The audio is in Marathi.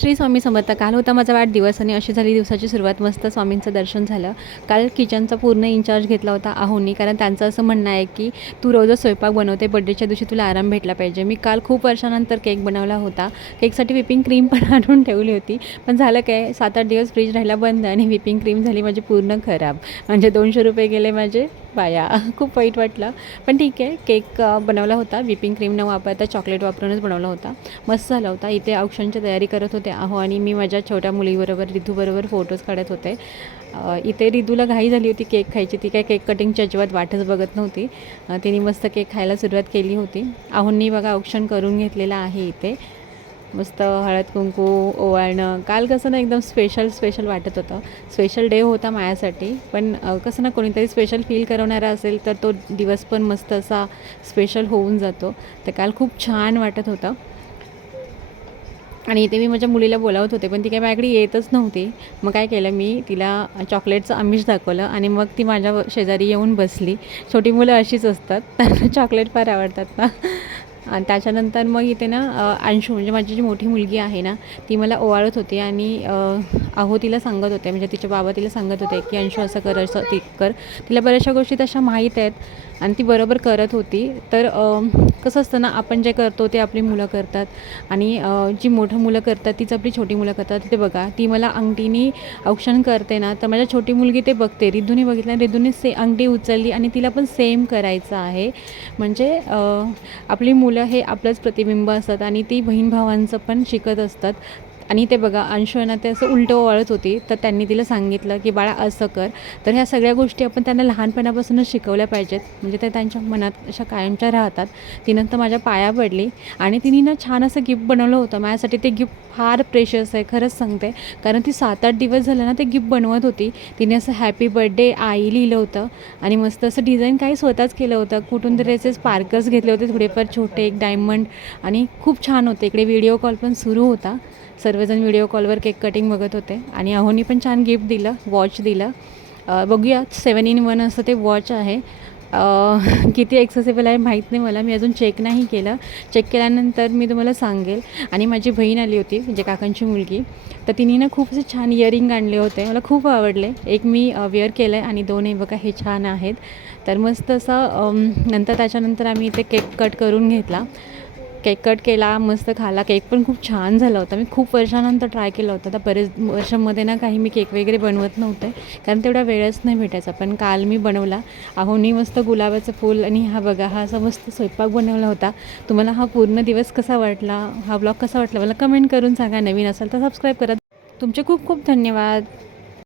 श्री स्वामी समर्थ. काल होता माझा वाढदिवस आणि अशी झाली दिवसाची सुरुवात. मस्त स्वामींचं दर्शन झालं. काल किचनचा पूर्ण इन्चार्ज घेतला होता आहोनी. कारण त्यांचं असं म्हणणं आहे की तू रोजच स्वयंपाक बनवते. बड्डेच्या दिवशी तुला आराम भेटला पाहिजे. मी काल खूप वर्षानंतर केक बनवला होता. केकसाठी व्हिपिंग क्रीम पण आणून ठेवली होती. पण झालं काय? सात आठ दिवस फ्रीज राहिला बंद आणि विपिंग क्रीम झाली माझी पूर्ण खराब. म्हणजे दोनशे रुपये गेले माझे. बाया. खूप वाईट वाटलं. पण ठीक आहे केक बनवला होता. व्हिपिंग क्रीम न वापरता चॉकलेट वापरूनच बनवला होता. मस्त झाला होता. इथे औक्षणची तयारी करत होते अहो आणि मी माझ्या छोट्या मुलीबरोबर रिधूबरोबर फोटोज काढत होते. इथे रिधूला घाई झाली होती केक खायची. ती काय केक कटिंगच्या अजिबात वाटच बघत नव्हती. तिने मस्त केक खायला सुरुवात केली होती. आहोंनी बघा औक्षण करून घेतलेलं आहे इथे. मस्त हळद कुंकू ओवाळणं. काल कसं ना एकदम स्पेशल स्पेशल वाटत होतं. स्पेशल डे होता माझ्यासाठी पण कसं ना कोणीतरी स्पेशल फील करवणारा असेल तर तो दिवस पण मस्त असा स्पेशल होऊन जातो. तर काल खूप छान वाटत होतं. आणि इथे मी माझ्या मुलीला बोलावत होते पण ती काय माझ्याकडे येतच नव्हती. मग काय केलं मी तिला चॉकलेटचं आमिष दाखवलं आणि मग ती माझ्या शेजारी येऊन बसली. छोटी मुलं अशीच असतात त्यांना चॉकलेट फार आवडतात ना. आणि त्याच्यानंतर मग इथे ना अंशू म्हणजे माझी जी मोठी मुलगी आहे ना ती मला ओवाळत होती आणि अहो तिला सांगत होते म्हणजे तिच्या बाबा तिला सांगत होते की अंशू असं कर असं ती कर. तिला बऱ्याचशा गोष्टी तशा माहीत आहेत आणि ती बरोबर करत होती. तर कसं असतं ना आपण जे करतो ते आपली मुलं करतात आणि जी मोठं मुलं करतात तीच आपली छोटी मुलं करतात. ते बघा ती मला अंगठीनी औक्षण करते ना तर माझ्या छोटी मुलगी ते बघते. रिद्धूने बघितलं रिद्धूने से अंगठी उचलली आणि तिला पण सेम करायचं आहे. म्हणजे आपली मुलं हे आपलंच प्रतिबिंब असतात आणि ती बहीण भावांचं पण शिकत असतात. आणि ते बघा अंशू आहे ना ते असं उलटं वळत होती. तर त्यांनी तिला सांगितलं की बाळा असं कर. तर ह्या सगळ्या गोष्टी आपण त्यांना लहानपणापासूनच शिकवल्या पाहिजेत. म्हणजे त्या त्यांच्या मनात अशा कायमच्या राहतात. तिनं तर माझ्या पाया पडली. आणि तिने ना छान असं गिफ्ट बनवलं होतं. माझ्यासाठी ते गिफ्ट फार प्रेशस आहे खरंच सांगते. कारण ती सात आठ दिवस झालं ना ते गिफ्ट बनवत होती. तिने असं हॅपी बर्थडे आई लिहिलं होतं. आणि मस्त असं डिझाईन काही स्वतःच केलं होतं. कुठून तरी असे स्पार्कर्स घेतले होते थोडेफार छोटे एक डायमंड. आणि खूप छान होते. इकडे व्हिडिओ कॉल पण सुरू होता. सर्वजण व्हिडिओ कॉलवर केक कटिंग बघत होते. आणि अहोनी पण छान गिफ्ट दिलं वॉच दिलं. बघूया सेवन इन वन असं ते वॉच आहे. किती एक्सेसिबल आहे माहीत नाही मला. मी अजून चेक नाही केलं. चेक केल्यानंतर मी तुम्हाला सांगेल. आणि माझी बहीण आली होती म्हणजे काकांची मुलगी. तर तिने ना खूप असे छान इयरिंग आणले होते. मला खूप आवडले. एक मी वेअर केलं आहे आणि दोन हे बघा हे छान आहेत. तर मस्त असं नंतर त्याच्यानंतर आम्ही इथे केक कट करून घेतला. केक कट केला मस्त खाला. केक पण खूप छान झाला होता. मी खूप वर्षानंतर ट्राय केला होता. तर बरेच वर्षांमध्ये ना काही मी केक वगैरे बनवत नव्हते. कारण तेवढा वेळच नाही भेटायचा. पण काल मी बनवला. अहोनी मस्त गुलाबाचं फूल आणि हा बघा हा असा मस्त स्वयंपाक बनवला होता. तुम्हाला हा पूर्ण दिवस कसा वाटला? हा ब्लॉग कसा वाटला? मला कमेंट करून सांगा. नवीन असाल तर सबस्क्राईब करा. तुमचे खूप खूप धन्यवाद.